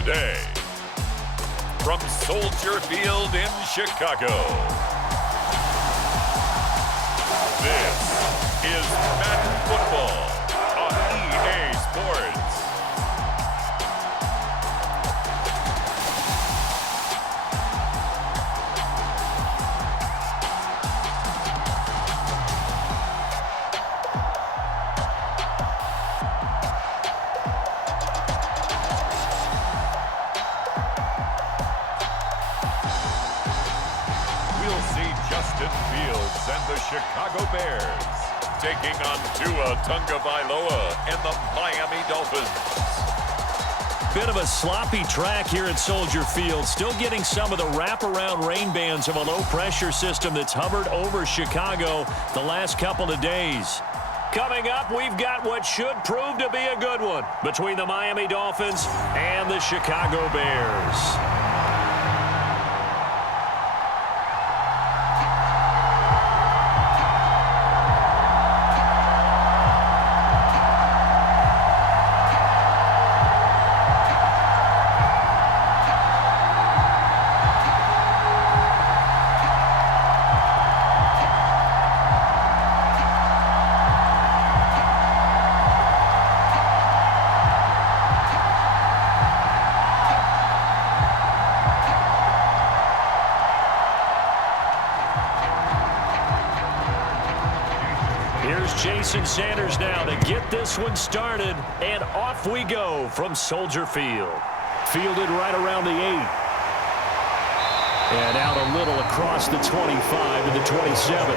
today. From Soldier Field in Chicago, this is Madden Football on EA Sports. And the Chicago Bears taking on Tagovailoa and the Miami Dolphins. Bit of a sloppy track here at Soldier Field. Still getting some of the wraparound rain bands of a low-pressure system that's hovered over Chicago the last couple of days. Coming up, we've got what should prove to be a good one between the Miami Dolphins and the Chicago Bears. Jason Sanders now to get this one started, and off we go from Soldier Field. Fielded right around the 8. And out a little across the 25 to the 27.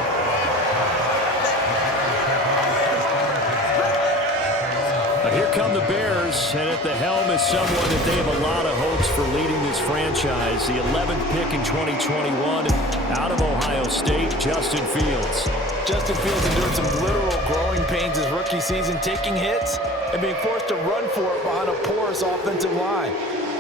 But here come the Bears, and at the helm is someone that they have a lot of hopes for leading this franchise. The 11th pick in 2021 out of Ohio State, Justin Fields. Justin Fields endured some literal growing pains his rookie season, taking hits and being forced to run for it behind a porous offensive line.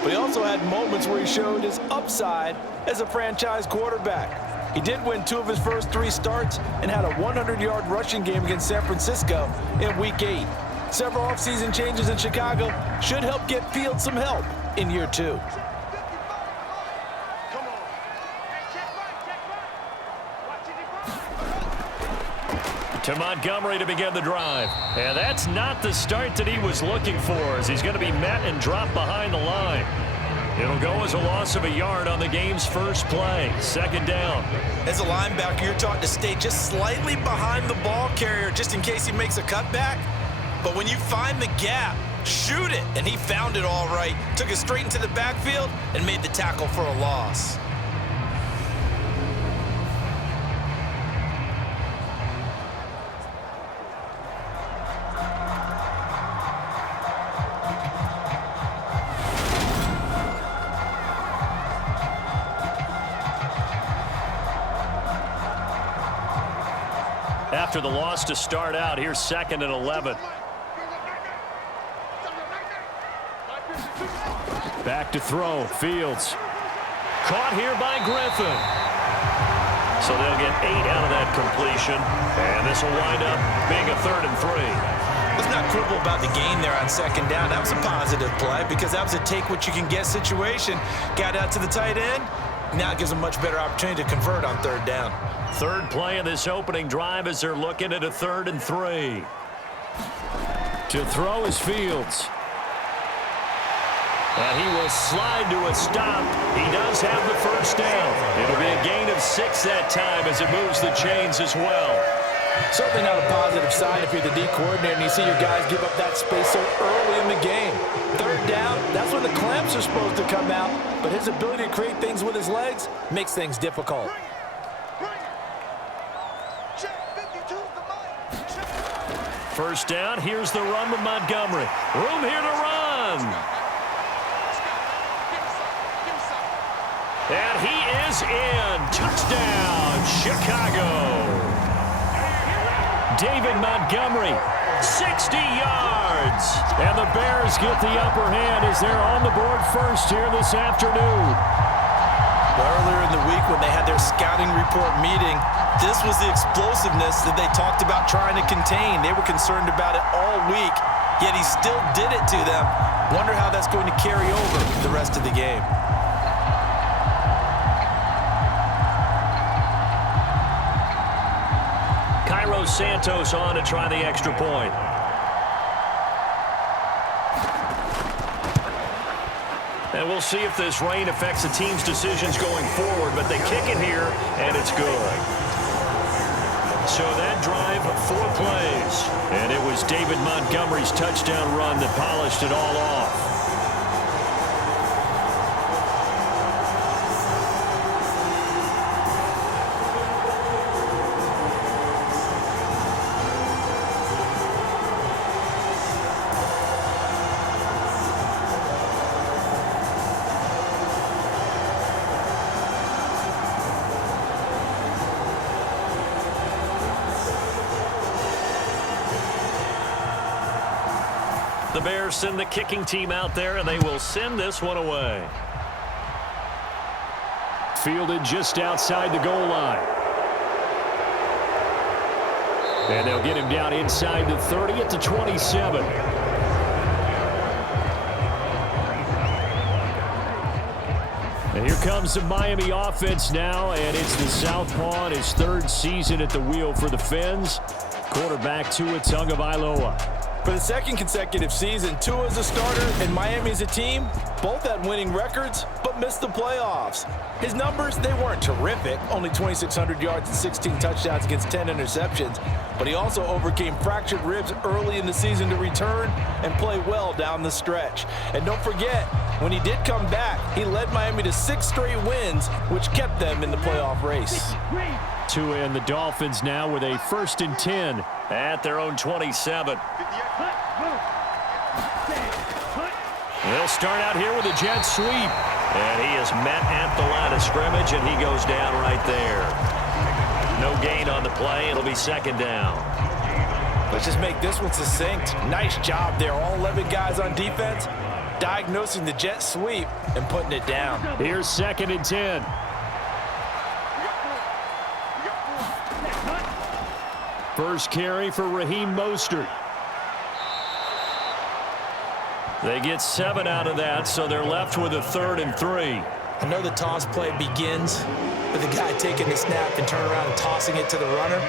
But he also had moments where he showed his upside as a franchise quarterback. He did win 2 of his first 3 starts and had a 100-yard rushing game against San Francisco in Week 8. Several offseason changes in Chicago should help get Fields some help in year 2. To Montgomery to begin the drive. And that's not the start that he was looking for, as he's going to be met and dropped behind the line. It'll go as a loss of a yard on the game's first play. 2nd down. As a linebacker, you're taught to stay just slightly behind the ball carrier just in case he makes a cutback. But when you find the gap, shoot it. And he found it all right. Took it straight into the backfield and made the tackle for a loss. After the loss to start out, here's 2nd and 11. Back to throw, Fields. Caught here by Griffin. So they'll get 8 out of that completion, and this will wind up being a 3rd and 3. Let's not quibble about the gain there on 2nd down. That was a positive play because that was a take-what-you-can-get situation. Got out to the tight end. Now it gives them a much better opportunity to convert on 3rd down. 3rd play of this opening drive as they're looking at a 3rd and 3. To throw is Fields. And he will slide to a stop. He does have the 1st down. It'll be a gain of 6 that time as it moves the chains as well. Certainly not a positive sign if you're the D coordinator and you see your guys give up that space so early in the game. 3rd down, that's when the clamps are supposed to come out, but his ability to create things with his legs makes things difficult. First down, here's the run with Montgomery. Room here to run. And he is in. Touchdown, Chicago. David Montgomery, 60 yards. And the Bears get the upper hand as they're on the board first here this afternoon. Well, earlier in the week when they had their scouting report meeting, this was the explosiveness that they talked about trying to contain. They were concerned about it all week, yet he still did it to them. Wonder how that's going to carry over the rest of the game. Santos on to try the extra point. And we'll see if this rain affects the team's decisions going forward, but they kick it here, and it's good. So that drive, 4 plays. And it was David Montgomery's touchdown run that polished it all off. The Bears send the kicking team out there, and they will send this one away. Fielded just outside the goal line. And they'll get him down inside the 30 at the 27. And here comes the Miami offense now, and it's the Southpaw in his 3rd season at the wheel for the Fins. Quarterback Tua Tagovailoa. For the 2nd consecutive season, Tua as a starter and Miami as a team both had winning records, but missed the playoffs. His numbers, they weren't terrific, only 2,600 yards and 16 touchdowns against 10 interceptions, but he also overcame fractured ribs early in the season to return and play well down the stretch. And don't forget, when he did come back, he led Miami to 6 straight wins, which kept them in the playoff race. Tua and the Dolphins now with a 1st and 10 at their own 27. They'll start out here with a jet sweep. And he is met at the line of scrimmage, and he goes down right there. No gain on the play. It'll be 2nd down. Let's just make this one succinct. Nice job there. All 11 guys on defense diagnosing the jet sweep and putting it down. Here's 2nd and 10. First carry for Raheem Mostert. They get 7 out of that, so they're left with a 3rd and 3. I know the toss play begins with the guy taking the snap and turning around and tossing it to the runner.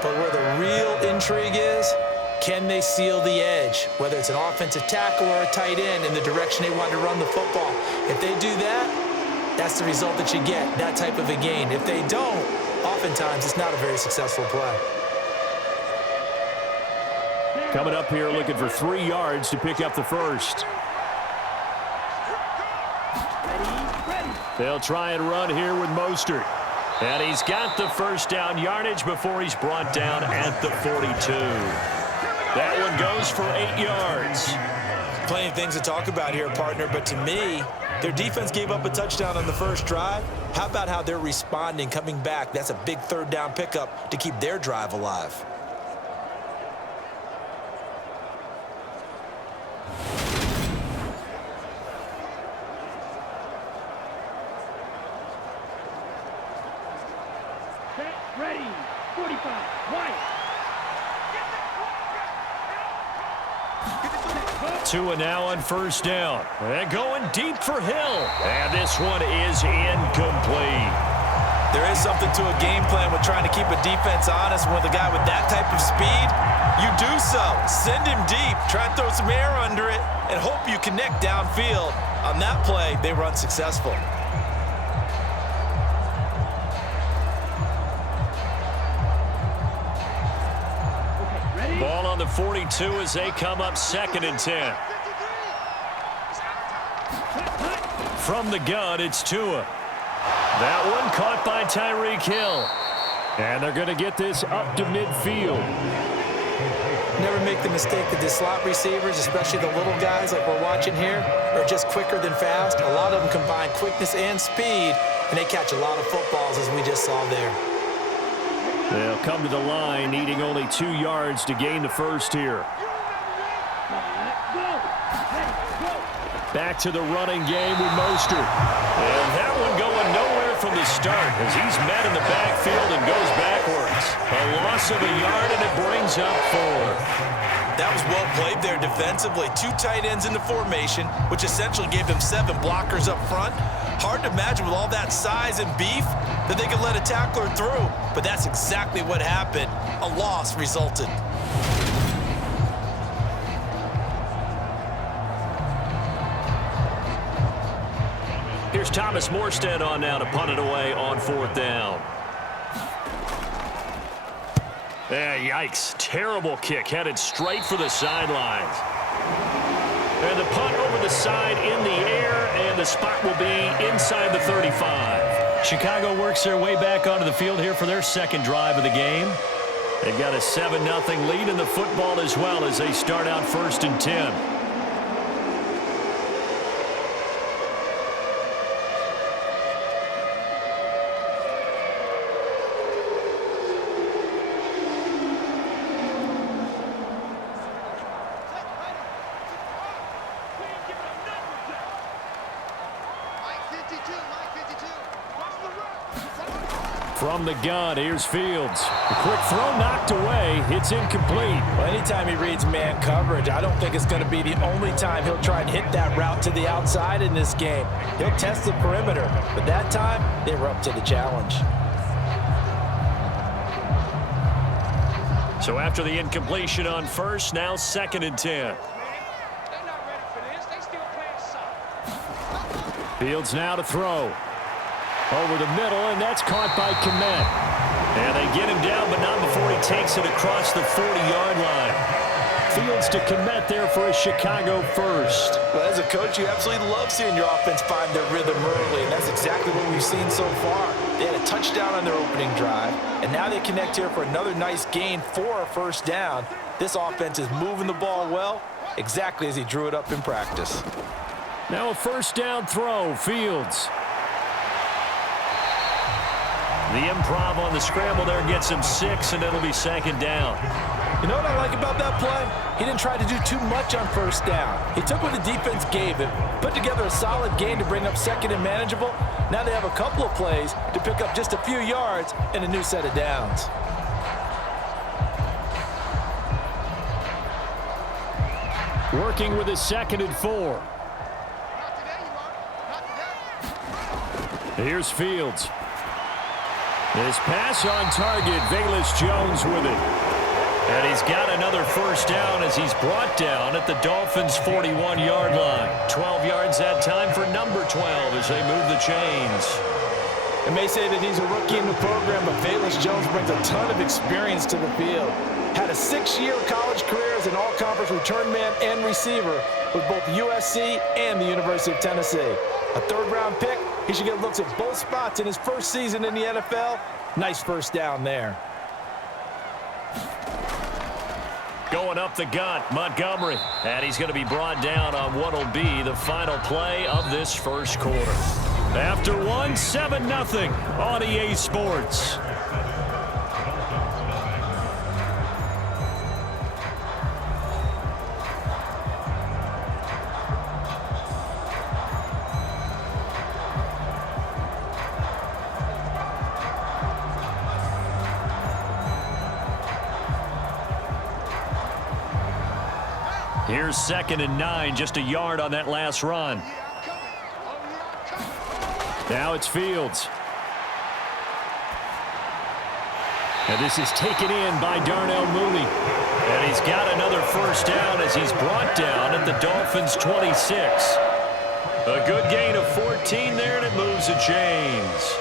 But where the real intrigue is, can they seal the edge? Whether it's an offensive tackle or a tight end in the direction they want to run the football. If they do that, that's the result that you get, that type of a gain. If they don't, oftentimes it's not a very successful play. Coming up here looking for 3 yards to pick up the 1st. They'll try and run here with Mostert. And he's got the 1st down yardage before he's brought down at the 42. That one goes for 8 yards. Plenty of things to talk about here, partner, but to me, their defense gave up a touchdown on the 1st drive. How about how they're responding, coming back? That's a big 3rd down pickup to keep their drive alive. Ready, 45, white. Tua now on 1st down. And going deep for Hill. And this one is incomplete. There is something to a game plan with trying to keep a defense honest. With a guy with that type of speed, you do so. Send him deep, try and throw some air under it, and hope you connect downfield. On that play, they run successful. Ball on the 42 as they come up 2nd and 10. From the gun, it's Tua. That one caught by Tyreek Hill. And they're going to get this up to midfield. Never make the mistake that the slot receivers, especially the little guys like we're watching here, are just quicker than fast. A lot of them combine quickness and speed, and they catch a lot of footballs, as we just saw there. They'll come to the line, needing only 2 yards to gain the 1st here. Go. Ready, go. Back to the running game with Mostert. And that one going nowhere from the start as he's met in the backfield and goes backwards. A loss of a yard, and it brings up 4. That was well played there defensively. 2 tight ends in the formation, which essentially gave them 7 blockers up front. Hard to imagine with all that size and beef that they could let a tackler through. But that's exactly what happened. A loss resulted. Here's Thomas Morstead on now to punt it away on 4th down. Yikes. Terrible kick headed straight for the sidelines. And the punt over the side in the air, and the spot will be inside the 35. Chicago works their way back onto the field here for their second drive of the game. They've got a 7-0 lead in the football as well as they start out 1st and 10. From the gun, here's Fields. A quick throw knocked away. It's incomplete. Well, anytime he reads man coverage, I don't think it's going to be the only time he'll try and hit that route to the outside in this game. He'll test the perimeter, but that time, they were up to the challenge. So after the incompletion on 1st, now 2nd and 10. Fields now to throw. Over the middle, and that's caught by Kmet. And they get him down, but not before he takes it across the 40-yard line. Fields to Kmet there for a Chicago first. Well, as a coach, you absolutely love seeing your offense find their rhythm early, and that's exactly what we've seen so far. They had a touchdown on their opening drive, and now they connect here for another nice gain for a 1st down. This offense is moving the ball well, exactly as he drew it up in practice. Now a 1st down throw, Fields. The improv on the scramble there gets him 6, and it'll be 2nd down. You know what I like about that play? He didn't try to do too much on 1st down. He took what the defense gave him, put together a solid gain to bring up 2nd and manageable. Now they have a couple of plays to pick up just a few yards and a new set of downs. Working with his 2nd and 4. Here's Fields. His pass on target, Velus Jones with it. And he's got another 1st down as he's brought down at the Dolphins' 41-yard line. 12 yards that time for number 12 as they move the chains. It may say that he's a rookie in the program, but Velus Jones brings a ton of experience to the field. Had a 6-year college career as an all-conference return man and receiver with both USC and the University of Tennessee. A 3rd-round pick. He should get looks at both spots in his 1st season in the NFL. Nice 1st down there. Going up the gut, Montgomery. And he's going to be brought down on what will be the final play of this 1st quarter. After 7-0 on EA Sports. Here's 2nd and 9, just a yard on that last run. Now it's Fields. And this is taken in by Darnell Mooney. And he's got another 1st down as he's brought down at the Dolphins' 26. A good gain of 14 there, and it moves the chains.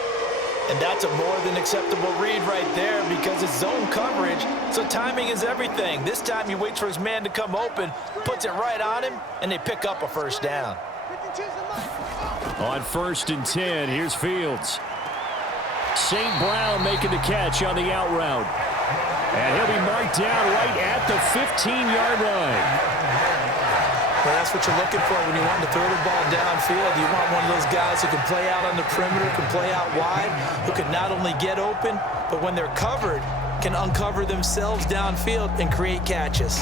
And that's a more than acceptable read right there because it's zone coverage, so timing is everything. This time he waits for his man to come open, puts it right on him, and they pick up a 1st down. On 1st and 10, here's Fields. St. Brown making the catch on the out route. And he'll be marked down right at the 15-yard line. Well, that's what you're looking for when you want to throw the ball downfield. You want one of those guys who can play out on the perimeter, can play out wide, who can not only get open, but when they're covered, can uncover themselves downfield and create catches.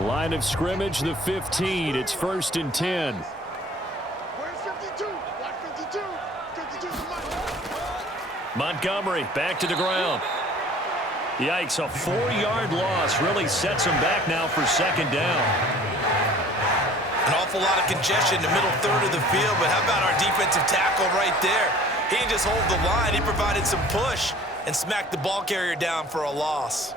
Line of scrimmage, the 15. It's 1st and 10. Where's 52? Like 52. 52 is the money. Montgomery back to the ground. Yikes, a 4-yard loss really sets him back now for 2nd down. An awful lot of congestion in the middle third of the field, but how about our defensive tackle right there? He didn't just hold the line, he provided some push and smacked the ball carrier down for a loss.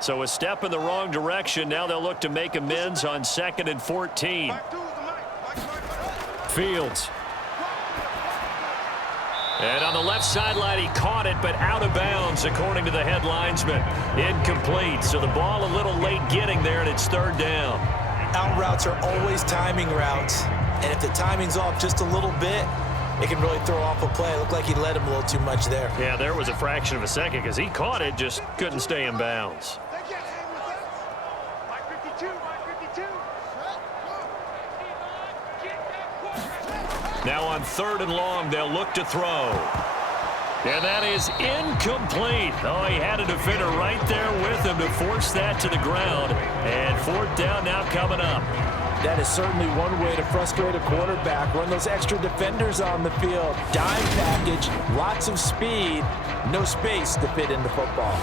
So a step in the wrong direction. Now they'll look to make amends on 2nd and 14. Fields. And on the left sideline, he caught it, but out of bounds, according to the head linesman. Incomplete. So the ball a little late getting there, and it's 3rd down. Out routes are always timing routes, and if the timing's off just a little bit, it can really throw off a play. It looked like he led him a little too much there. Yeah, there was a fraction of a second because he caught it, just couldn't stay in bounds. Now on 3rd and long, they'll look to throw. And that is incomplete. Oh, he had a defender right there with him to force that to the ground. And 4th down now coming up. That is certainly one way to frustrate a quarterback. Run those extra defenders on the field. Dime package, lots of speed, no space to fit into football.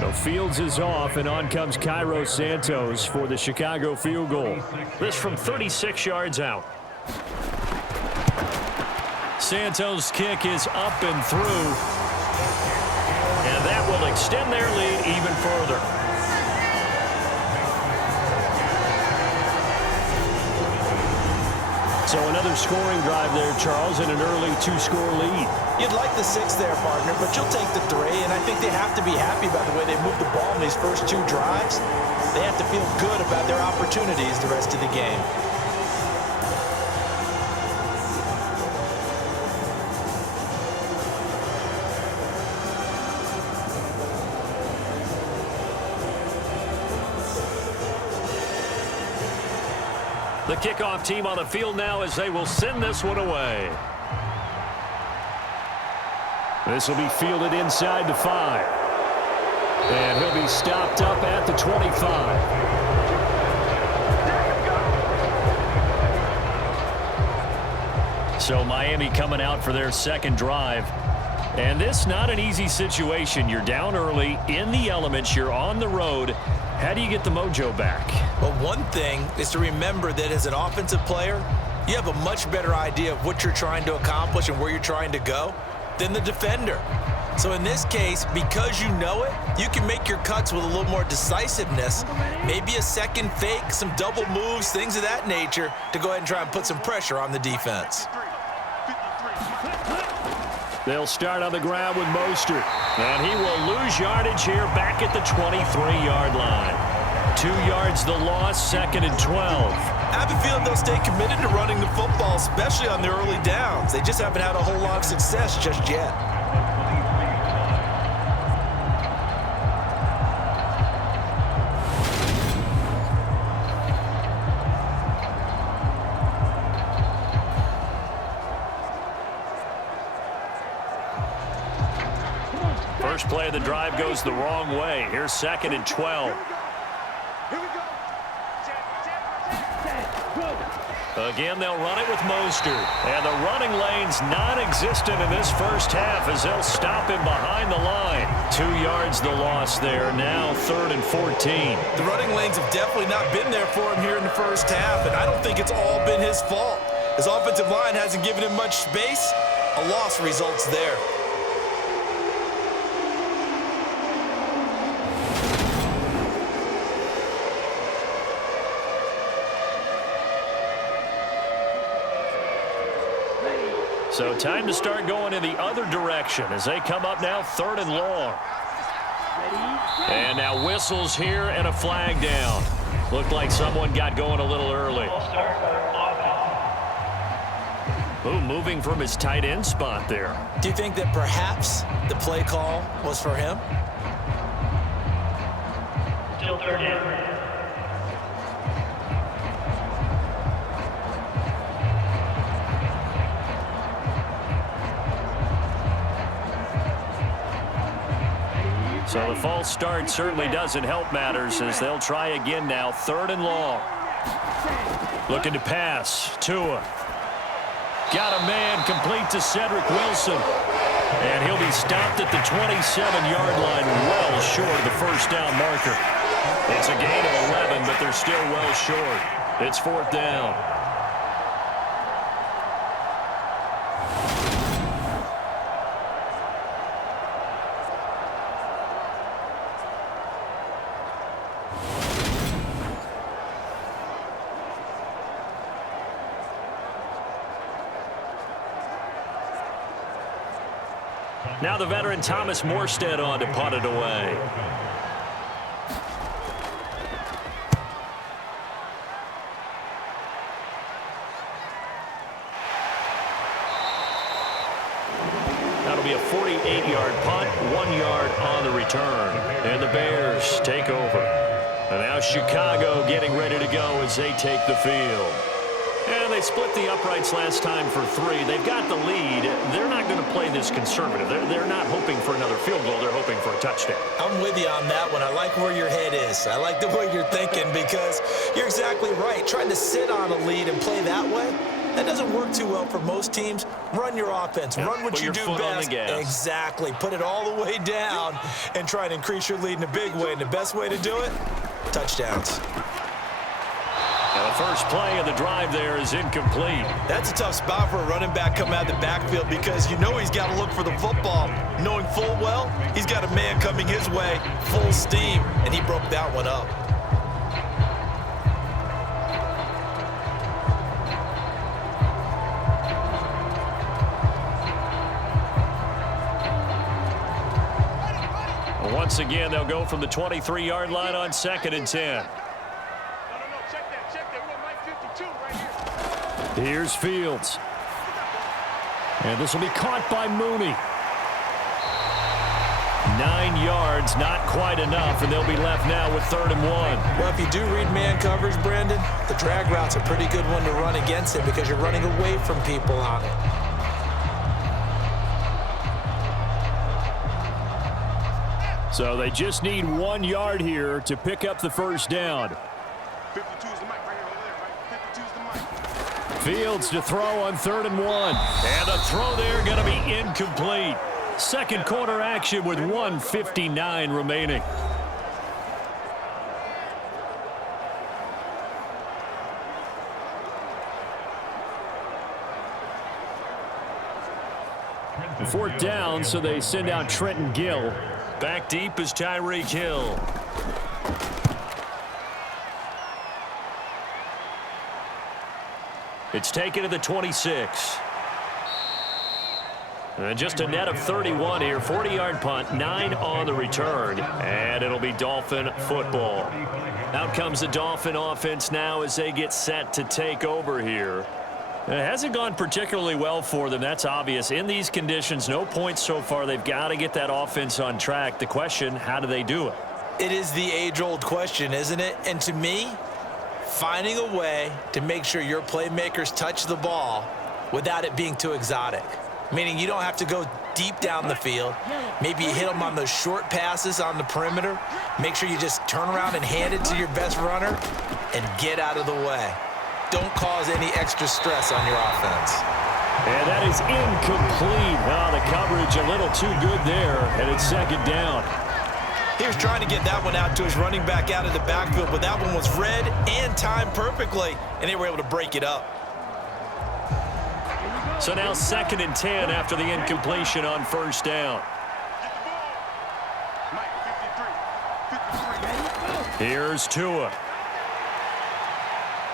No, Fields is off, and on comes Cairo Santos for the Chicago field goal. This from 36 yards out. Santos' kick is up and through, and that will extend their lead even further. So another scoring drive there, Charles, and an early 2-score lead. You'd like the 6 there, partner, but you'll take the 3, and I think they have to be happy about the way they moved the ball in these first 2 drives. They have to feel good about their opportunities the rest of the game. The kickoff team on the field now as they will send this one away. This will be fielded inside the 5. And he'll be stopped up at the 25. So Miami coming out for their 2nd drive. And this not an easy situation. You're down early, in the elements, you're on the road. How do you get the mojo back? Well, one thing is to remember that as an offensive player, you have a much better idea of what you're trying to accomplish and where you're trying to go than the defender. So in this case, because you know it, you can make your cuts with a little more decisiveness, maybe a second fake, some double moves, things of that nature, to go ahead and try and put some pressure on the defense. They'll start on the ground with Mostert, and he will lose yardage here back at the 23-yard line. 2 yards the loss, 2nd and 12. I have a feeling they'll stay committed to running the football, especially on the early downs. They just haven't had a whole lot of success just yet. First play of the drive goes the wrong way. Here's 2nd and 12. Again, they'll run it with Mostert. And the running lane's non-existent in this first half as they'll stop him behind the line. 2 yards the loss there. Now 3rd and 14. The running lanes have definitely not been there for him here in the first half, and I don't think it's all been his fault. His offensive line hasn't given him much space. A loss results there. So time to start going in the other direction as they come up now 3rd and long. And now whistles here and a flag down. Looked like someone got going a little early. Ooh, moving from his tight end spot there. Do you think that perhaps the play call was for him? Still third down. So the false start certainly doesn't help matters as they'll try again now. 3rd and long. Looking to pass. Tua. Got a man complete to Cedric Wilson. And he'll be stopped at the 27-yard line, well short of the first down marker. It's a gain of 11, but they're still well short. It's 4th down. Now the veteran Thomas Morstead on to punt it away. That'll be a 48-yard punt, 1 yard on the return. And the Bears take over. And now Chicago getting ready to go as they take the field. And they split the uprights last time for 3. They've got the lead. They're not going to play this conservative. They're not hoping for another field goal. They're hoping for a touchdown. I'm with you on that one. I like where your head is. I like the way you're thinking because you're exactly right. Trying to sit on a lead and play that way, that doesn't work too well for most teams. Run your offense. Run what you do best. Exactly. Put it all the way down and try to increase your lead in a big way. And the best way to do it, touchdowns. Now the first play of the drive there is incomplete. That's a tough spot for a running back coming out of the backfield because you know he's got to look for the football, knowing full well he's got a man coming his way full steam, and he broke that one up. Once again, they'll go from the 23-yard line on 2nd and 10. Here's Fields. And this will be caught by Mooney. 9 yards, not quite enough, and they'll be left now with 3rd and 1. Well, if you do read man coverage, Brandon, the drag route's a pretty good one to run against it because you're running away from people on it. So they just need 1 yard here to pick up the first down. 52's the mic right here over there, right? 52's the mic. Fields to throw on 3rd and 1. And a throw there going to be incomplete. Second quarter action with 1:59 remaining. Fourth down, so they send out Trenton Gill. Back deep is Tyreek Hill. It's taken to the 26. And just a net of 31 here. 40-yard punt, 9 on the return. And it'll be Dolphin football. Out comes the Dolphin offense now as they get set to take over here. It hasn't gone particularly well for them. That's obvious. In these conditions, no points so far. They've got to get that offense on track. The question, how do they do it? It is the age-old question, isn't it? And to me, finding a way to make sure your playmakers touch the ball without it being too exotic. Meaning you don't have to go deep down the field. Maybe you hit them on those short passes on the perimeter. Make sure you just turn around and hand it to your best runner and get out of the way. Don't cause any extra stress on your offense. And that is incomplete. Oh, the coverage a little too good there, and it's 2nd down. He was trying to get that one out to his running back out of the backfield, but that one was read and timed perfectly, and they were able to break it up. So now 2nd and 10 after the incompletion on 1st down. Here's Tua.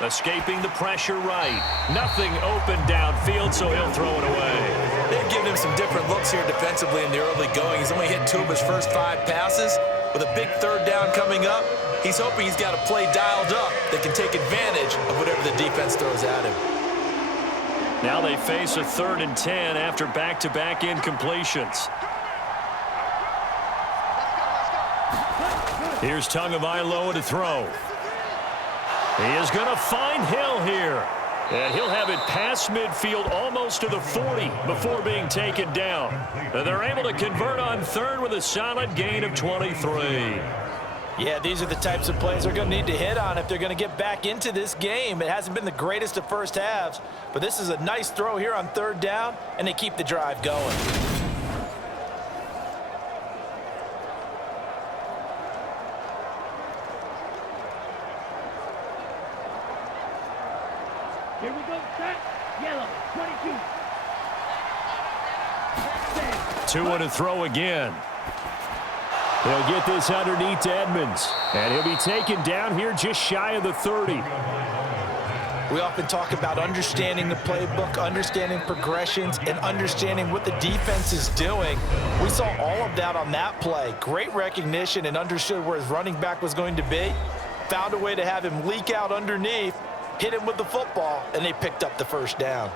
Escaping the pressure right. Nothing open downfield, so he'll throw it away. They've given him some different looks here defensively in the early going. He's only hit 2 of his first 5 passes. With a big 3rd down coming up, he's hoping he's got a play dialed up that can take advantage of whatever the defense throws at him. Now they face a 3rd and 10 after back-to-back incompletions. Here's Tagovailoa to throw. He is going to find Hill here. And he'll have it past midfield almost to the 40 before being taken down. And they're able to convert on third with a solid gain of 23. Yeah, these are the types of plays they're going to need to hit on if they're going to get back into this game. It hasn't been the greatest of first halves, but this is a nice throw here on third down, and they keep the drive going. Here we go, set, yellow, 22. Tua to throw again. He'll get this underneath to Edmonds, and he'll be taken down here just shy of the 30. We often talk about understanding the playbook, understanding progressions, and understanding what the defense is doing. We saw all of that on that play. Great recognition and understood where his running back was going to be. Found a way to have him leak out underneath, hit him with the football, and they picked up the first down.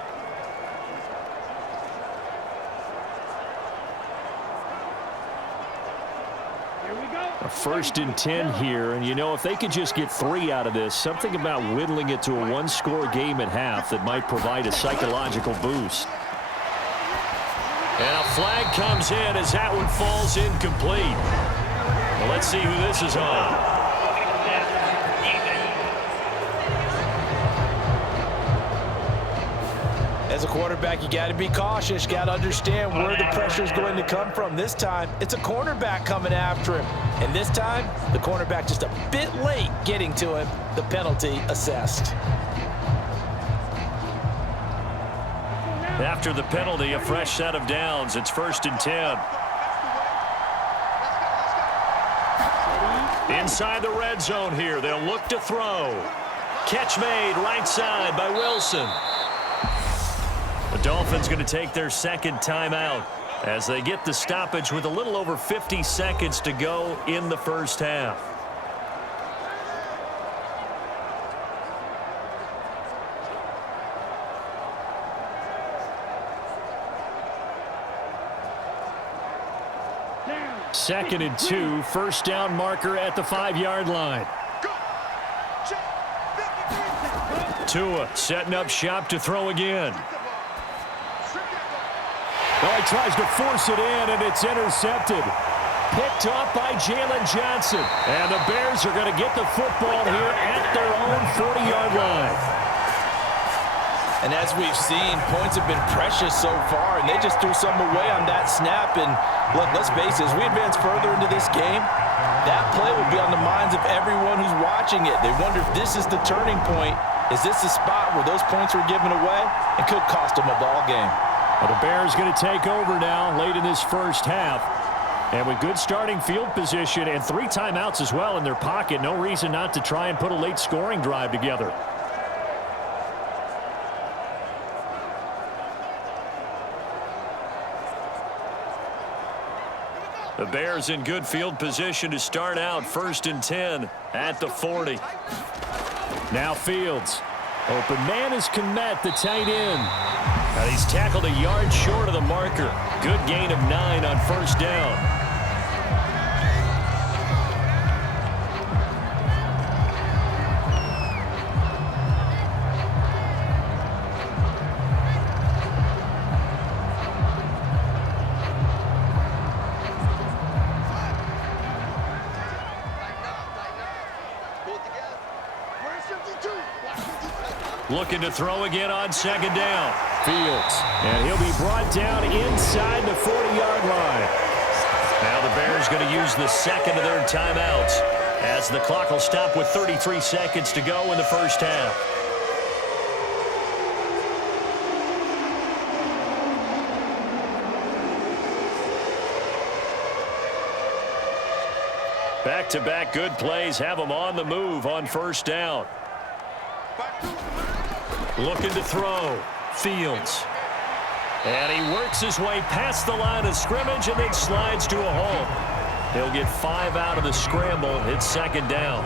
A 1st and 10 here, and you know, if they could just get 3 out of this, something about whittling it to a one-score game at half that might provide a psychological boost. And a flag comes in as that one falls incomplete. Well, let's see who this is on. As a quarterback, you got to be cautious. You got to understand where the pressure is going to come from. This time, it's a cornerback coming after him. And this time, the cornerback just a bit late getting to him. The penalty assessed. After the penalty, a fresh set of downs. It's 1st and 10. Inside the red zone here. They'll look to throw. Catch made right side by Wilson. The Dolphins going to take their second timeout as they get the stoppage with a little over 50 seconds to go in the first half. Second and 2, first down marker at the 5-yard line. Tua setting up shop to throw again. Well, he tries to force it in, and it's intercepted. Picked off by Jalen Johnson. And the Bears are going to get the football here at their own 40-yard line. And as we've seen, points have been precious so far, and they just threw some away on that snap. And look, let's face it, as we advance further into this game, that play will be on the minds of everyone who's watching it. They wonder if this is the turning point. Is this the spot where those points were given away? It could cost them a ball game. Well, the Bears going to take over now late in this first half. And with good starting field position and 3 timeouts as well in their pocket, no reason not to try and put a late scoring drive together. The Bears in good field position to start out 1st and 10 at the 40. Now Fields. Open man is Kmet, the tight end. And he's tackled a yard short of the marker. Good gain of 9 on first down. Looking to throw again on second down. Fields. And he'll be brought down inside the 40-yard line. Now the Bears going to use the second of their timeouts as the clock will stop with 33 seconds to go in the first half. Back-to-back good plays have them on the move on first down. Looking to throw. Fields. And he works his way past the line of scrimmage and then slides to a hole. He'll get 5 out of the scramble. It's second down.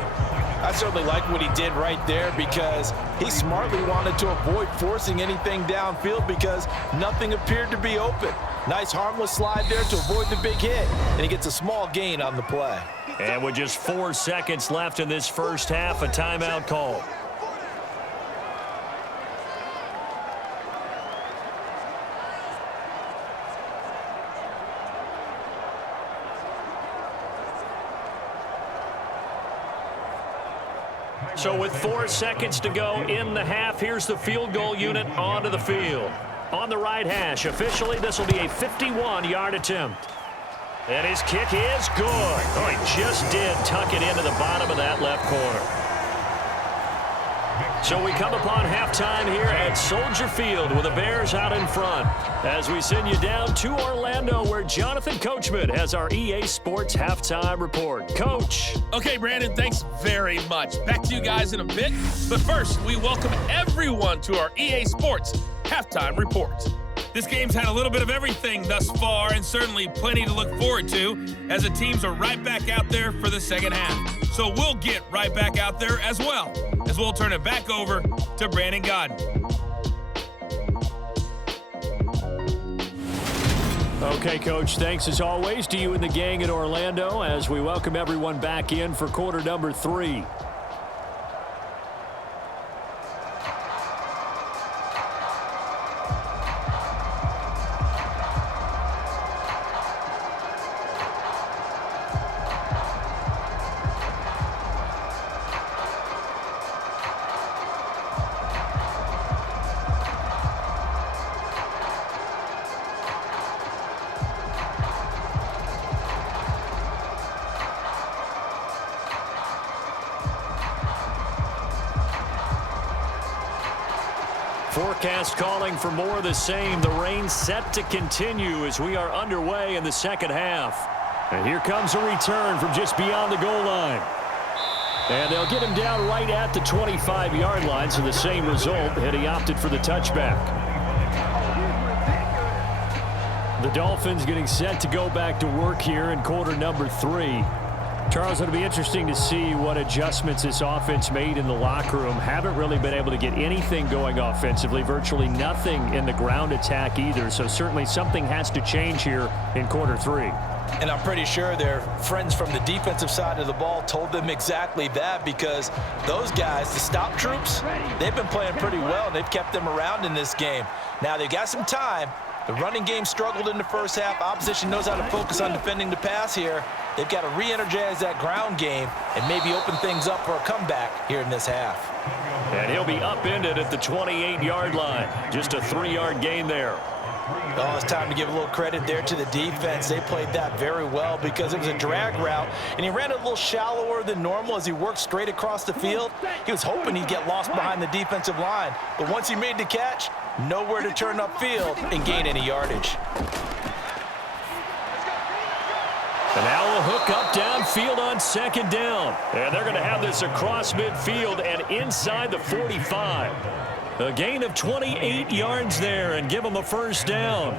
I certainly like what he did right there because he smartly wanted to avoid forcing anything downfield because nothing appeared to be open. Nice harmless slide there to avoid the big hit, and he gets a small gain on the play. And with just 4 seconds left in this first half, a timeout call. So with 4 seconds to go in the half, here's the field goal unit onto the field. On the right hash, officially this will be a 51-yard attempt. And his kick is good. Oh, he just did tuck it into the bottom of that left corner. So we come upon halftime here at Soldier Field with the Bears out in front as we send you down to Orlando where Jonathan Coachman has our EA Sports halftime report. Coach. Okay, Brandon, thanks very much. Back to you guys in a bit. But first, we welcome everyone to our EA Sports halftime report. This game's had a little bit of everything thus far and certainly plenty to look forward to as the teams are right back out there for the second half. So we'll get right back out there as well as we'll turn it back over to Brandon Godden. Okay, Coach, thanks as always to you and the gang in Orlando as we welcome everyone back in for quarter number 3. Forecast calling for more of the same. The rain set to continue as we are underway in the second half. And here comes a return from just beyond the goal line. And they'll get him down right at the 25-yard line, so the same result, and he opted for the touchback. The Dolphins getting set to go back to work here in quarter number 3. Charles, it'll be interesting to see what adjustments this offense made in the locker room. Haven't really been able to get anything going offensively, virtually nothing in the ground attack either. So certainly something has to change here in quarter 3. And I'm pretty sure their friends from the defensive side of the ball told them exactly that, because those guys, the stop troops, they've been playing pretty well, and they've kept them around in this game. Now they've got some time. The running game struggled in the first half. Opposition knows how to focus on defending the pass here. They've got to re-energize that ground game and maybe open things up for a comeback here in this half. And he'll be upended at the 28-yard line. Just a 3-yard gain there. Oh, it's time to give a little credit there to the defense. They played that very well because it was a drag route, and he ran a little shallower than normal as he worked straight across the field. He was hoping he'd get lost behind the defensive line, but once he made the catch, nowhere to turn upfield and gain any yardage. And now a hook up downfield on second down. And they're going to have this across midfield and inside the 45. A gain of 28 yards there and give them a first down.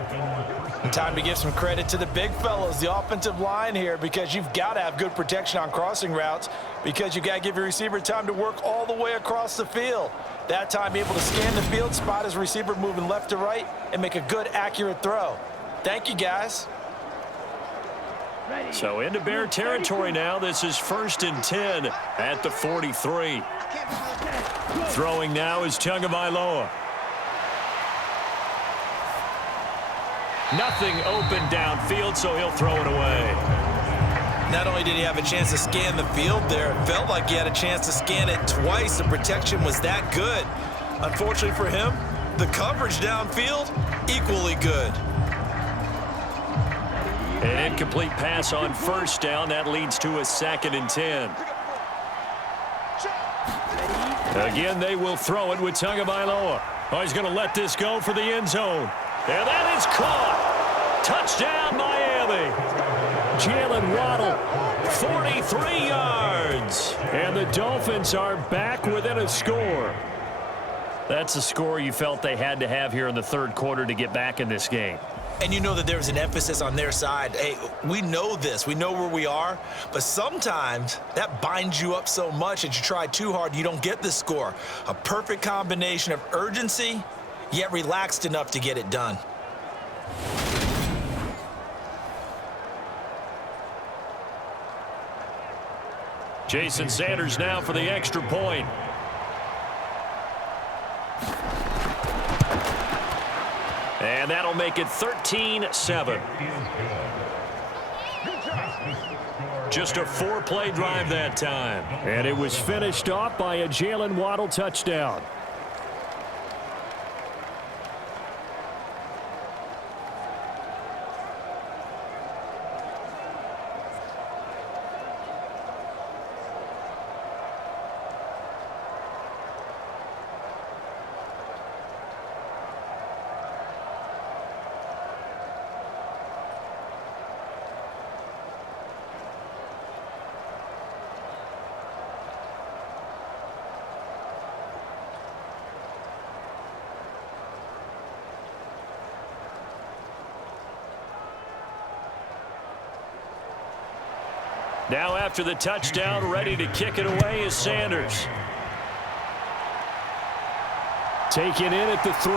Time to give some credit to the big fellows, the offensive line here, because you've got to have good protection on crossing routes, because you've got to give your receiver time to work all the way across the field. That time able to scan the field, spot his receiver moving left to right, and make a good, accurate throw. Thank you, guys. So into Bear territory now. This is 1st and 10 at the 43. Throwing now is Tagovailoa. Nothing open downfield, so he'll throw it away. Not only did he have a chance to scan the field there, it felt like he had a chance to scan it twice. The protection was that good. Unfortunately for him, the coverage downfield, equally good. An incomplete pass on first down. That leads to a 2nd and 10. Again, they will throw it with Tagovailoa. Oh, he's going to let this go for the end zone. And that is caught. Touchdown, Miami. Jalen Waddle, 43 yards. And the Dolphins are back within a score. That's a score you felt they had to have here in the third quarter to get back in this game. And you know that there's an emphasis on their side. Hey, we know this. We know where we are. But sometimes that binds you up so much that you try too hard, you don't get the score. A perfect combination of urgency, yet relaxed enough to get it done. Jason Sanders now for the extra point. And that'll make it 13-7. Just a 4-play drive that time. And it was finished off by a Jalen Waddle touchdown. Now after the touchdown, ready to kick it away is Sanders. Taken in at the 3.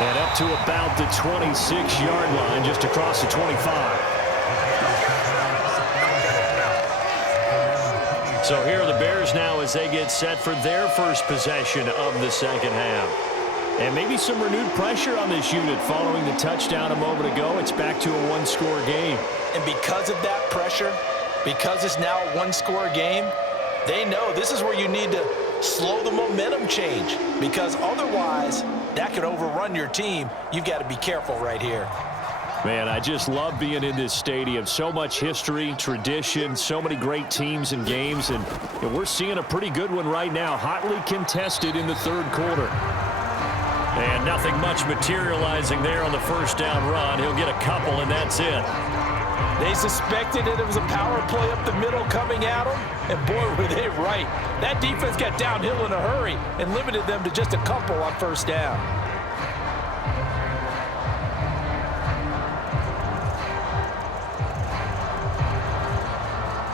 And up to about the 26-yard line, just across the 25. So here are the Bears now as they get set for their first possession of the second half. And maybe some renewed pressure on this unit following the touchdown a moment ago. It's back to a one-score game. And because of that pressure, because it's now a one-score game, they know this is where you need to slow the momentum change, because otherwise that could overrun your team. You've got to be careful right here. Man, I just love being in this stadium. So much history, tradition, so many great teams and games, and we're seeing a pretty good one right now, hotly contested in the third quarter. And nothing much materializing there on the first down run. He'll get a couple, and that's it. They suspected that it was a power play up the middle coming at them, and boy, were they right. That defense got downhill in a hurry and limited them to just a couple on first down.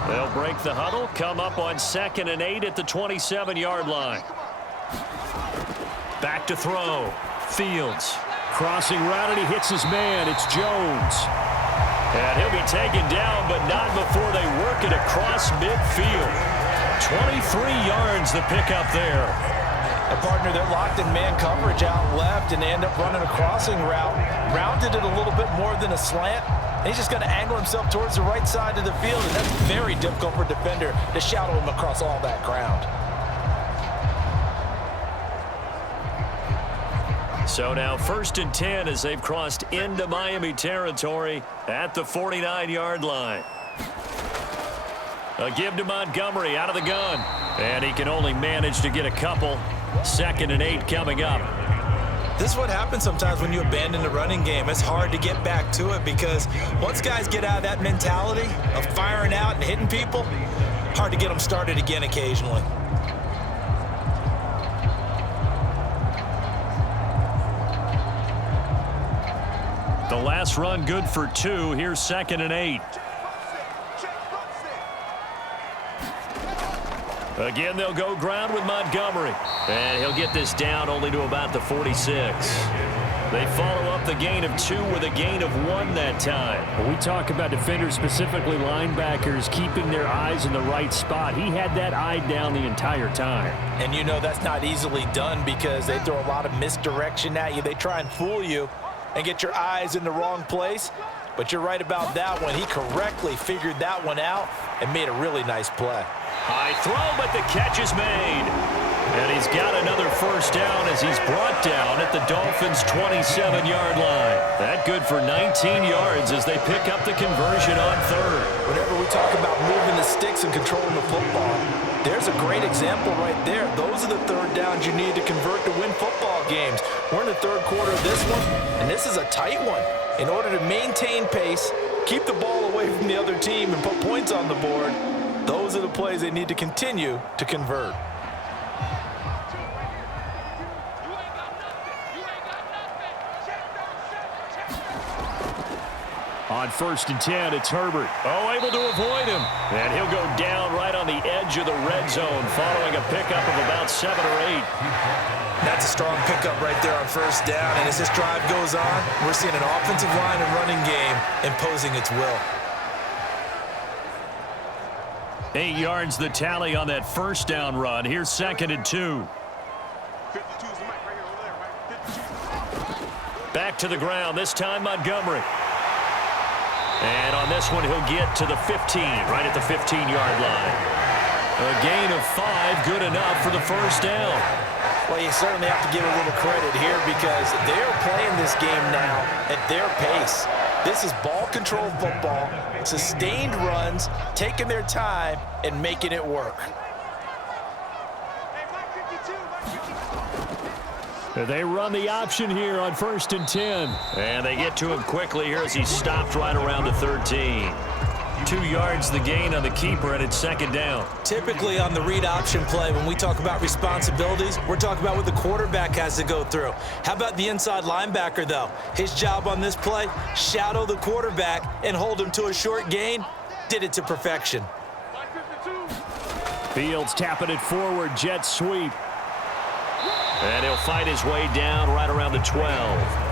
They'll break the huddle, come up on 2nd and 8 at the 27-yard line. Back to throw. Fields. Crossing route, and he hits his man. It's Jones. And he'll be taken down, but not before they work it across midfield. 23 yards the pickup there. And partner, they're locked in man coverage out left, and they end up running a crossing route. Rounded it a little bit more than a slant. And he's just going to angle himself towards the right side of the field, and that's very difficult for a defender to shadow him across all that ground. So now 1st and 10 as they've crossed into Miami territory at the 49-yard line. A give to Montgomery out of the gun. And he can only manage to get a couple. 2nd and 8 coming up. This is what happens sometimes when you abandon the running game. It's hard to get back to it because once guys get out of that mentality of firing out and hitting people, hard to get them started again occasionally. The last run good for 2. Here's 2nd and 8. Again, they'll go ground with Montgomery. And he'll get this down only to about the 46. They follow up the gain of 2 with a gain of 1 that time. When we talk about defenders, specifically linebackers, keeping their eyes in the right spot, he had that eye down the entire time. And you know that's not easily done because they throw a lot of misdirection at you. They try and fool you and get your eyes in the wrong place. But you're right about that one. He correctly figured that one out and made a really nice play. High throw, but the catch is made. And he's got another first down as he's brought down at the Dolphins' 27-yard line. That good for 19 yards as they pick up the conversion on 3rd. Whenever we talk about moving the sticks and controlling the football, there's a great example right there. Those are the 3rd downs you need to convert to win football games. We're in the 3rd quarter of this one, and this is a tight one. In order to maintain pace, keep the ball away from the other team, and put points on the board, those are the plays they need to continue to convert. On 1st and 10, it's Herbert. Oh, able to avoid him. And he'll go down right on the edge of the red zone following a pickup of about 7 or 8. That's a strong pickup right there on 1st down. And as this drive goes on, we're seeing an offensive line and running game imposing its will. 8 yards the tally on that first down run. Here's 2nd and 2. 52 is the mic right here, over there, right? 52. Back to the ground, this time Montgomery. And on this one, he'll get to the 15, right at the 15-yard line. A gain of 5, good enough for the first down. Well, you certainly have to give a little credit here because they're playing this game now at their pace. This is ball control football, sustained runs, taking their time and making it work. Hey, Mike 52, Mike 52. They run the option here on 1st and 10. And they get to him quickly here as he stopped right around the 13. 2 yards the gain on the keeper, and it's 2nd down. Typically on the read option play, when we talk about responsibilities, we're talking about what the quarterback has to go through. How about the inside linebacker, though? His job on this play, shadow the quarterback and hold him to a short gain. Did it to perfection. Mike 52. Fields tapping it forward, jet sweep. And he'll fight his way down right around the 12.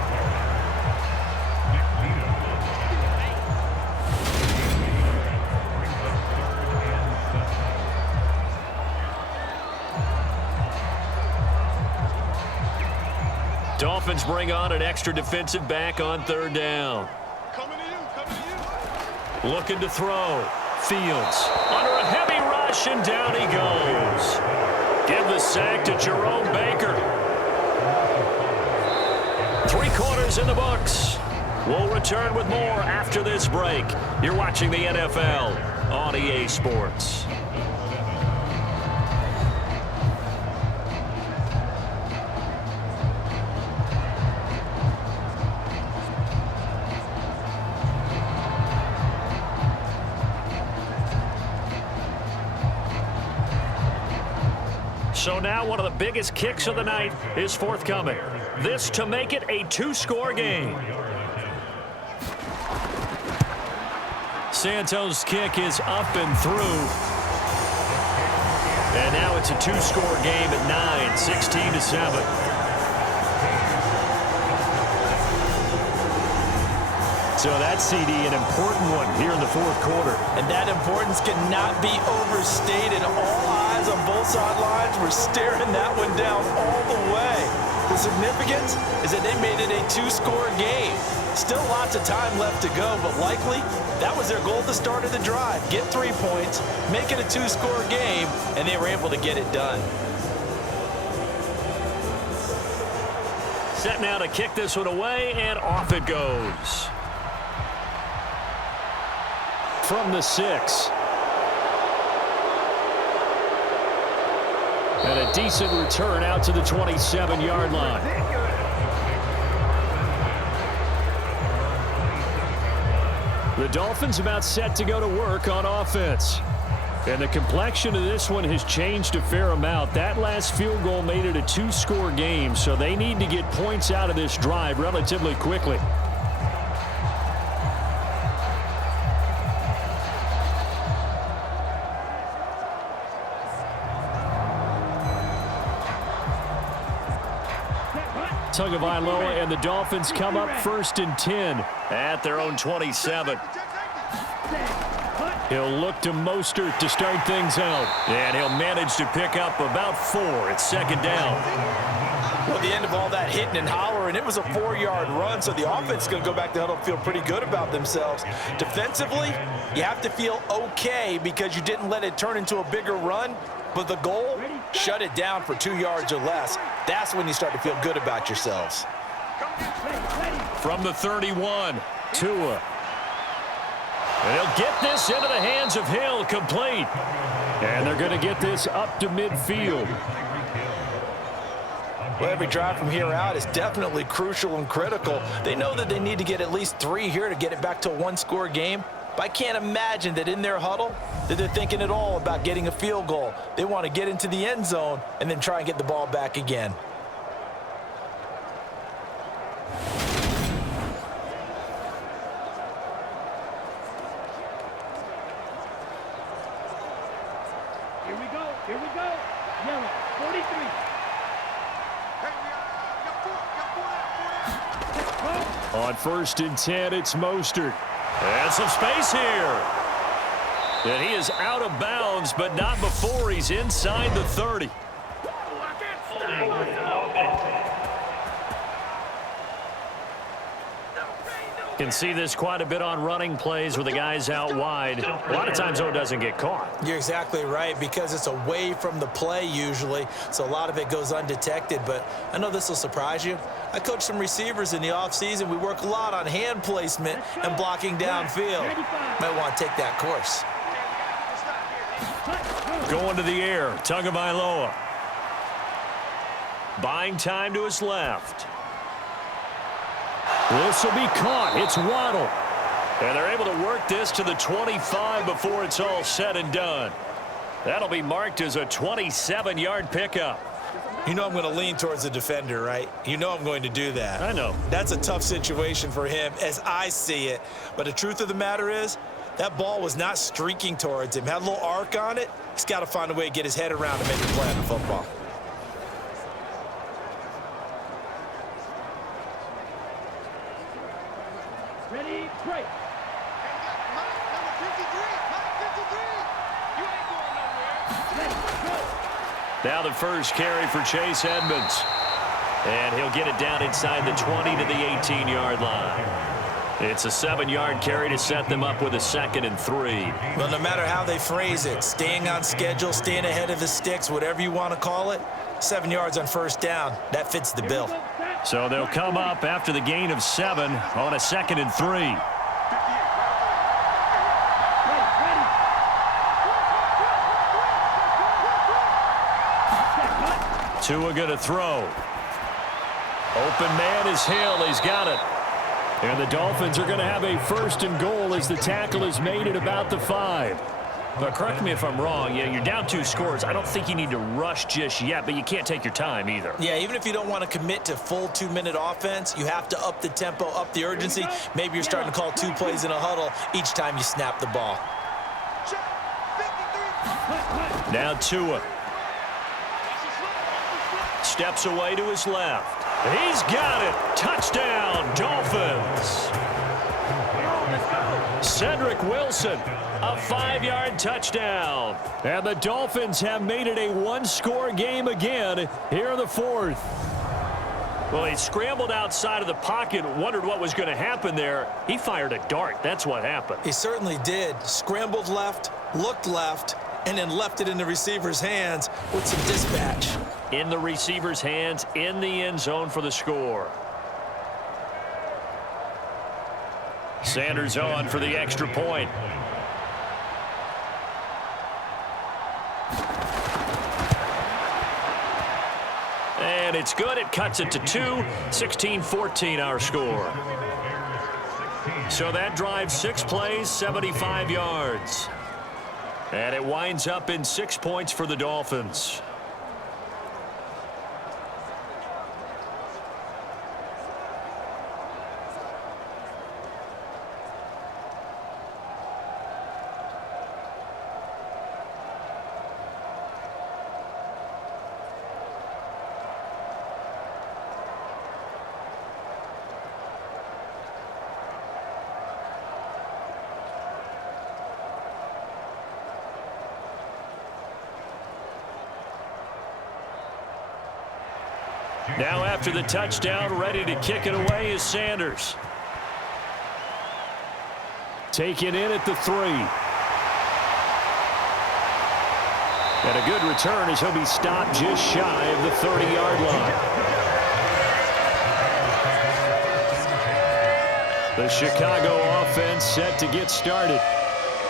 Dolphins bring on an extra defensive back on 3rd down. Coming to you, coming to you. Looking to throw. Fields under a heavy rush, and down he goes. Give the sack to Jerome Baker. 3 quarters in the books. We'll return with more after this break. You're watching the NFL on EA Sports. So now one of the biggest kicks of the night is forthcoming. This to make it a 2-score game. Santos' kick is up and through. And now it's a 2-score game at 9, 16-7. So that CD, an important one here in the 4th quarter. And that importance cannot be overstated. All eyes on both sidelines were staring that one down all the way. The significance is that they made it a 2-score game. Still lots of time left to go, but likely that was their goal at the start of the drive. Get 3 points, make it a 2-score game, and they were able to get it done. Set now to kick this one away, and off it goes. From the 6. And a decent return out to the 27-yard line. The Dolphins about set to go to work on offense. And the complexion of this one has changed a fair amount. That last field goal made it a 2-score game, so they need to get points out of this drive relatively quickly. Tagovailoa and the Dolphins come up 1st and 10 at their own 27. He'll look to Mostert to start things out. And he'll manage to pick up about 4 at 2nd down. Well, at the end of all that hitting and hollering, it was a 4-yard run, so the offense is going to go back to huddle and feel pretty good about themselves. Defensively, you have to feel okay because you didn't let it turn into a bigger run, but the goal, shut it down for 2 yards or less. That's when you start to feel good about yourselves. From the 31, Tua. And he'll get this into the hands of Hill, complete. And they're going to get this up to midfield. Well, every drive from here out is definitely crucial and critical. They know that they need to get at least 3 here to get it back to a 1-score game. But I can't imagine that in their huddle that they're thinking at all about getting a field goal. They want to get into the end zone and then try and get the ball back again. Here we go. Here we go. Yellow, 43. Hey, got four down. On 1st and 10, it's Mostert. And some space here. And he is out of bounds, but not before he's inside the 30. Can see this quite a bit on running plays where the guy's out wide. A lot of times, though, it doesn't get caught. You're exactly right, because it's away from the play usually, so a lot of it goes undetected. But I know this will surprise you. I coach some receivers in the offseason. We work a lot on hand placement and blocking downfield. Might want to take that course. Going to the air, Tagovailoa. Buying time to his left. This will be caught. It's Waddle. And they're able to work this to the 25 before it's all said and done. That'll be marked as a 27-yard pickup. You know I'm going to lean towards the defender, right? You know I'm going to do that. I know. That's a tough situation for him as I see it. But the truth of the matter is, that ball was not streaking towards him. Had a little arc on it. He's got to find a way to get his head around and make a play on the football. Ready, break. Number 53. You ain't going nowhere. Now the first carry for Chase Edmonds. And he'll get it down inside the 20 to the 18-yard line. It's a 7-yard carry to set them up with a 2nd and 3. Well, no matter how they phrase it, staying on schedule, staying ahead of the sticks, whatever you want to call it, 7 yards on first down, that fits the bill. So they'll come up after the gain of 7 on a 2nd and 3. Tua going to throw. Open man is Hill. He's got it. And the Dolphins are going to have a 1st and goal as the tackle is made at about the 5. But correct me if I'm wrong. Yeah, you're down 2 scores. I don't think you need to rush just yet, but you can't take your time either. Yeah, even if you don't want to commit to full 2-minute offense, you have to up the tempo, up the urgency. Maybe you're starting to call 2 plays in a huddle each time you snap the ball. Now Tua. Steps away to his left. He's got it. Touchdown, Dolphins. Cedric Wilson, a 5-yard touchdown. And the Dolphins have made it a 1-score game again here in the 4th. Well, he scrambled outside of the pocket, wondered what was going to happen there. He fired a dart. That's what happened. He certainly did. Scrambled left, looked left, and then left it in the receiver's hands with some dispatch. In the receiver's hands, in the end zone for the score. Sanders on for the extra point. And it's good. It cuts it to 2. 16-14 our score. So that drives 6 plays, 75 yards. And it winds up in 6 points for the Dolphins. Now after the touchdown, ready to kick it away is Sanders. Taken in at the 3. And a good return as he'll be stopped just shy of the 30-yard line. The Chicago offense set to get started.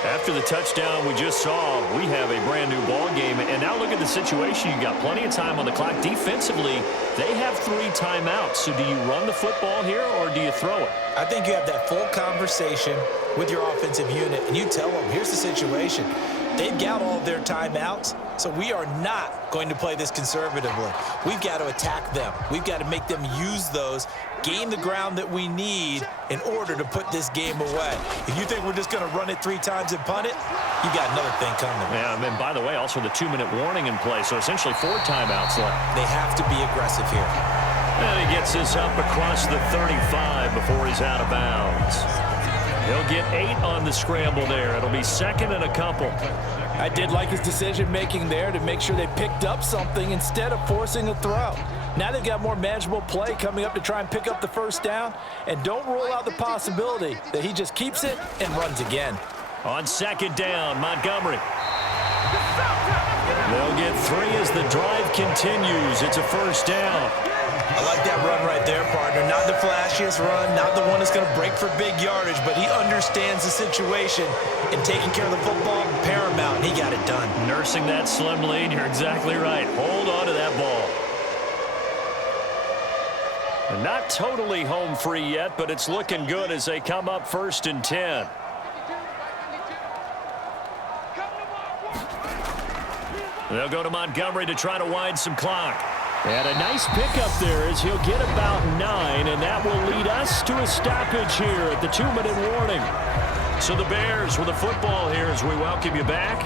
After the touchdown we just saw, we have a brand new ball game. And now look at the situation. You got plenty of time on the clock. Defensively, they have 3 timeouts. So do you run the football here or do you throw it? I think you have that full conversation with your offensive unit, and you tell them, here's the situation. They've got all of their timeouts, so we are not going to play this conservatively. We've got to attack them. We've got to make them use those, gain the ground that we need in order to put this game away. If you think we're just going to run it 3 times and punt it, you got another thing coming. Yeah, and by the way, also the 2-minute warning in play, so essentially 4 timeouts left. They have to be aggressive here. And he gets this up across the 35 before he's out of bounds. He'll get 8 on the scramble there. It'll be second and a couple. I did like his decision-making there to make sure they picked up something instead of forcing a throw. Now they've got more manageable play coming up to try and pick up the first down. And don't rule out the possibility that he just keeps it and runs again. On second down, Montgomery. They'll get 3 as the drive continues. It's a first down. I like that run right there, partner. Not the flashiest run, not the one that's going to break for big yardage, but he understands the situation, and taking care of the football, paramount, and he got it done. Nursing that slim lead, you're exactly right. Hold on to that ball. And not totally home free yet, but it's looking good as they come up 1st and 10. They'll go to Montgomery to try to wind some clock. And a nice pickup there as he'll get about 9, and that will lead us to a stoppage here at the 2-minute warning. So the Bears with the football here as we welcome you back.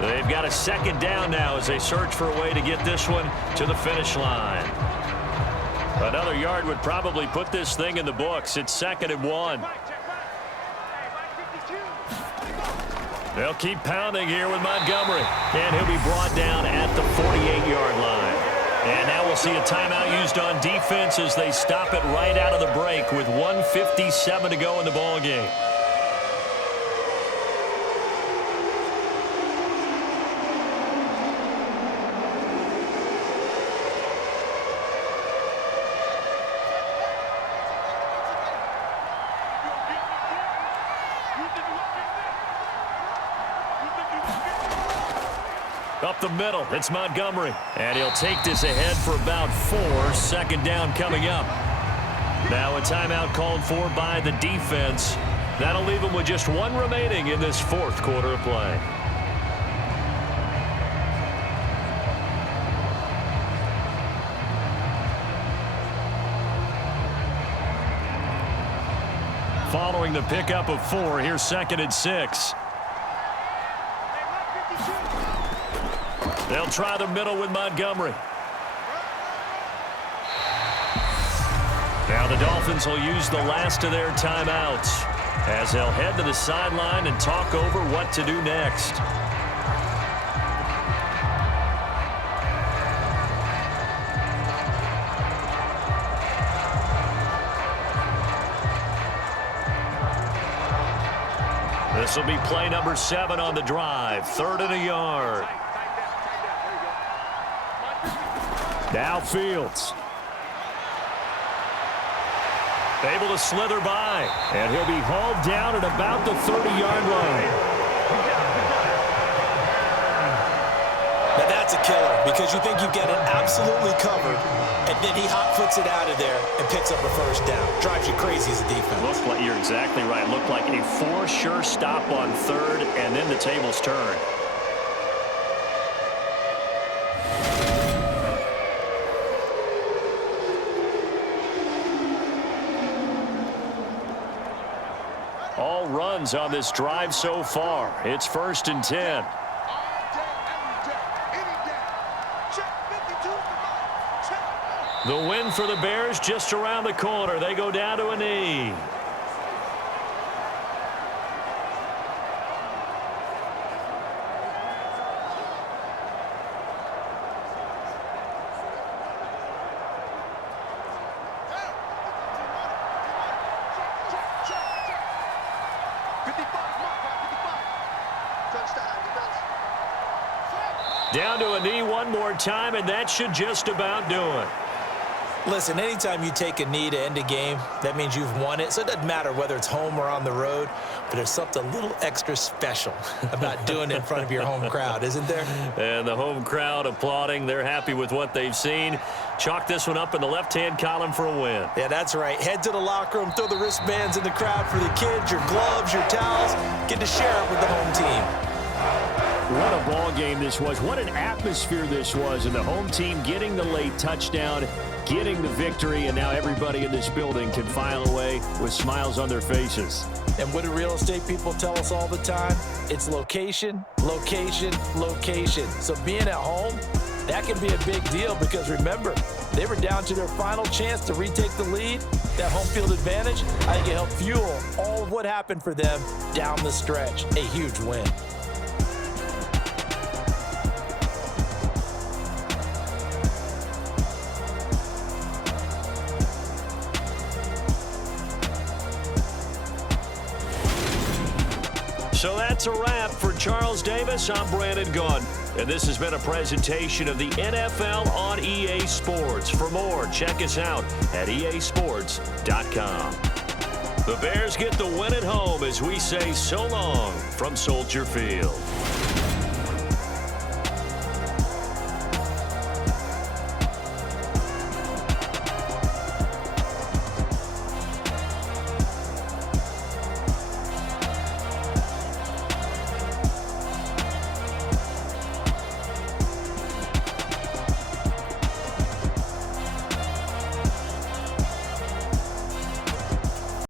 They've got a second down now as they search for a way to get this one to the finish line. Another yard would probably put this thing in the books. It's 2nd and 1. They'll keep pounding here with Montgomery. And he'll be brought down at the 48-yard line. And now we'll see a timeout used on defense as they stop it right out of the break with 1:57 to go in the ballgame. Up the middle, it's Montgomery. And he'll take this ahead for about 4. 2nd down coming up. Now a timeout called for by the defense. That'll leave them with just 1 remaining in this 4th quarter of play. Following the pickup of 4, here's 2nd and 6. They'll try the middle with Montgomery. Now the Dolphins will use the last of their timeouts as they'll head to the sideline and talk over what to do next. This will be play number 7 on the drive. 3rd and a yard. Now Fields. Able to slither by. And he'll be hauled down at about the 30-yard line. Now that's a killer because you think you get it absolutely covered, and then he hot-foots it out of there and picks up a first down. Drives you crazy as a defense. Looks like you're exactly right. Looked like a for sure stop on 3rd, and then the tables turn. All runs on this drive so far. It's 1st and 10. The win for the Bears just around the corner. They go down to a knee. Down to a knee one more time, and that should just about do it. Listen, anytime you take a knee to end a game, that means you've won it. So it doesn't matter whether it's home or on the road, but there's something a little extra special about doing it in front of your home crowd, isn't there? And the home crowd applauding. They're happy with what they've seen. Chalk this one up in the left-hand column for a win. Yeah, that's right. Head to the locker room, throw the wristbands in the crowd for the kids, your gloves, your towels. Get to share it with the home team. What a ball game this was. What an atmosphere this was. And the home team getting the late touchdown, getting the victory, and now everybody in this building can file away with smiles on their faces. And what do real estate people tell us all the time? It's location, location, location. So being at home, That can be a big deal because, remember, they were down to their final chance to retake the lead. That home field advantage, I think it helped fuel all of what happened for them down the stretch. A huge win. So that's a wrap. For Charles Davis, I'm Brandon Gunn. And this has been a presentation of the NFL on EA Sports. For more, check us out at easports.com. The Bears get the win at home as we say so long from Soldier Field.